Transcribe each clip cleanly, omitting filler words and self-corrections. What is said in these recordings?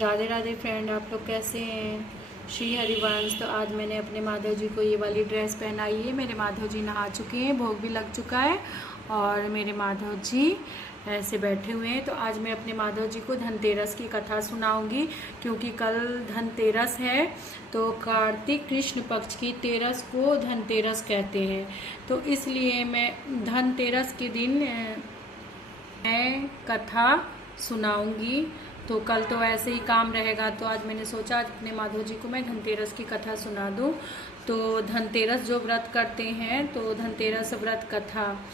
Radhe Radhe friend, आप लोग कैसे हैं। श्री हरिवंश। तो आज मैंने अपने माधव जी को ये वाली ड्रेस पहनाई है। मेरे माधव जी नहा चुके हैं, भोग भी लग चुका है और मेरे माधव जी ऐसे बैठे हुए हैं। तो आज मैं अपने माधव जी को धनतेरस की कथा सुनाऊंगी, क्योंकि कल धनतेरस है। तो कार्तिक कृष्ण पक्ष की तेरस को धनतेरस कहते हैं। तो इसलिए मैं धनतेरस के दिन मैं कथा सुनाऊंगी। तो कल तो ऐसे ही काम रहेगा, तो आज मैंने सोचा आज अपने माधव जी को मैं धनतेरस की कथा सुना दूं। तो धनतेरस जो व्रत करते हैं, तो धनतेरस व्रत कथा।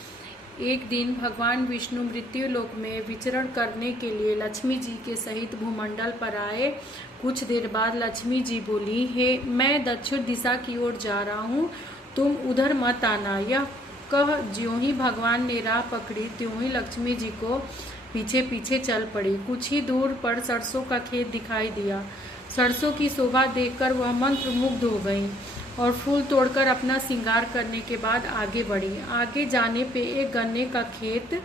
एक दिन भगवान विष्णु मृत्यु लोक में विचरण करने के लिए लक्ष्मी जी के सहित भूमंडल पर आए। कुछ देर बाद लक्ष्मी जी बोली, हे मैं दक्षिण दिशा की ओर जा रहा हूँ, तुम उधर मत आना। यह कह ज्यों ही भगवान ने राह पकड़ी, त्यों ही लक्ष्मी जी को पीछे पीछे चल पड़ी। कुछ ही दूर पर सरसों का खेत दिखाई दिया। सरसों की शोभा देखकर वह मंत्रमुग्ध हो गई और फूल तोड़कर अपना श्रृंगार करने के बाद आगे बढ़ी। आगे जाने पे एक गन्ने का खेत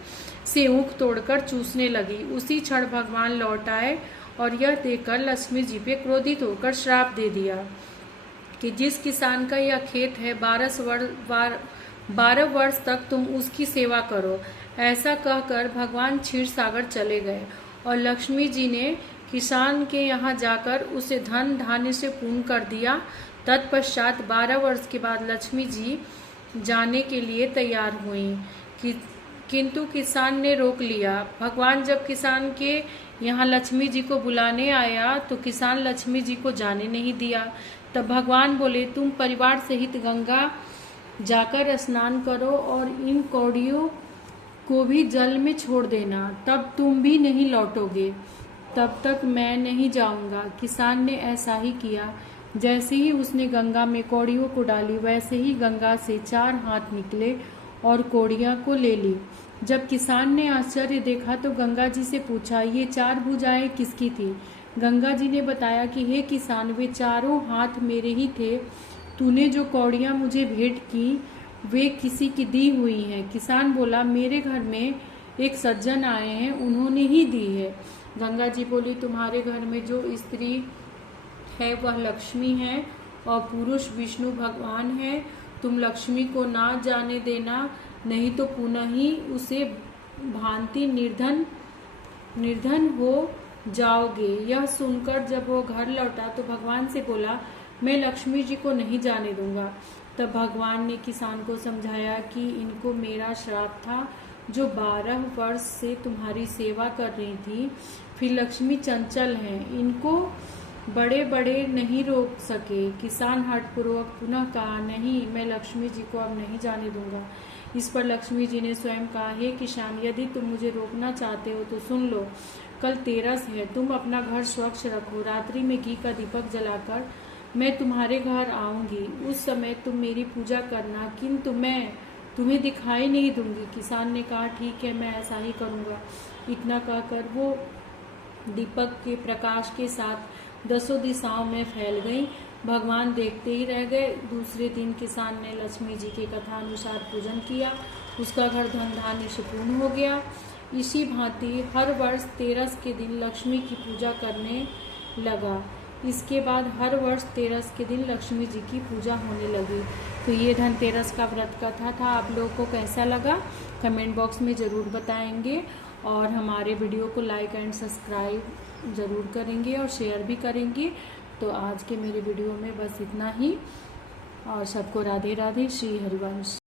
से ऊख तोड़कर चूसने लगी। उसी क्षण भगवान लौट आए और यह देखकर लक्ष्मी जी पे क्रोधित होकर श्राप दे दिया कि जिस किसान का यह खेत है 12 वर्ष तक तुम उसकी सेवा करो। ऐसा कहकर भगवान क्षीर सागर चले गए और लक्ष्मी जी ने किसान के यहाँ जाकर उसे धन धान्य से पूर्ण कर दिया। तत्पश्चात 12 वर्ष के बाद लक्ष्मी जी जाने के लिए तैयार हुई, किंतु किसान ने रोक लिया। भगवान जब किसान के यहाँ लक्ष्मी जी को बुलाने आया तो किसान लक्ष्मी जी को जाने नहीं दिया। तब भगवान बोले, तुम परिवार सहित गंगा जाकर स्नान करो और इन कौड़ियों को भी जल में छोड़ देना, तब तुम भी नहीं लौटोगे, तब तक मैं नहीं जाऊंगा। किसान ने ऐसा ही किया। जैसे ही उसने गंगा में कौड़ियों को डाली, वैसे ही गंगा से 4 हाथ निकले और कौड़ियां को ले ली। जब किसान ने आश्चर्य देखा तो गंगा जी से पूछा, ये 4 भुजाएं किसकी थी। गंगा जी ने बताया कि हे किसान, वे चारों हाथ मेरे ही थे। तूने जो कौड़ियां मुझे भेंट की वे किसी की दी हुई हैं। किसान बोला, मेरे घर में एक सज्जन आए हैं, उन्होंने ही दी है। गंगा जी बोली, तुम्हारे घर में जो स्त्री है वह लक्ष्मी है और पुरुष विष्णु भगवान है। तुम लक्ष्मी को ना जाने देना, नहीं तो पुनः ही उसे भांति निर्धन हो जाओगे। यह सुनकर जब वो घर लौटा तो भगवान से बोला, मैं लक्ष्मी जी को नहीं जाने दूंगा। तब भगवान ने किसान को समझाया कि इनको मेरा श्राप था, जो 12 वर्ष से तुम्हारी सेवा कर रही थी। फिर लक्ष्मी चंचल हैं, इनको बड़े बड़े नहीं रोक सके। किसान हठपूर्वक पुनः कहा, नहीं, मैं लक्ष्मी जी को अब नहीं जाने दूंगा। इस पर लक्ष्मी जी ने स्वयं कहा, हे किसान, यदि तुम मुझे रोकना चाहते हो तो सुन लो। कल तेरस है, तुम अपना घर स्वच्छ रखो। रात्रि में घी का दीपक जलाकर मैं तुम्हारे घर आऊंगी। उस समय तुम मेरी पूजा करना, किंतु मैं तुम्हें दिखाई नहीं दूंगी। किसान ने कहा, ठीक है, मैं ऐसा ही करूंगा। इतना कहकर वो दीपक के प्रकाश के साथ 10 दिशाओं में फैल गई। भगवान देखते ही रह गए। दूसरे दिन किसान ने लक्ष्मी जी की कथा अनुसार पूजन किया। उसका घर धन धान्य से पूर्ण हो गया। इसी भांति हर वर्ष तेरस के दिन लक्ष्मी की पूजा करने लगा। इसके बाद हर वर्ष तेरस के दिन लक्ष्मी जी की पूजा होने लगी। तो ये धनतेरस का व्रत कथा था। आप लोगों को कैसा लगा कमेंट बॉक्स में ज़रूर बताएंगे और हमारे वीडियो को लाइक एंड सब्सक्राइब ज़रूर करेंगे और शेयर भी करेंगे। तो आज के मेरे वीडियो में बस इतना ही और सबको राधे राधे। श्री हरिवंश।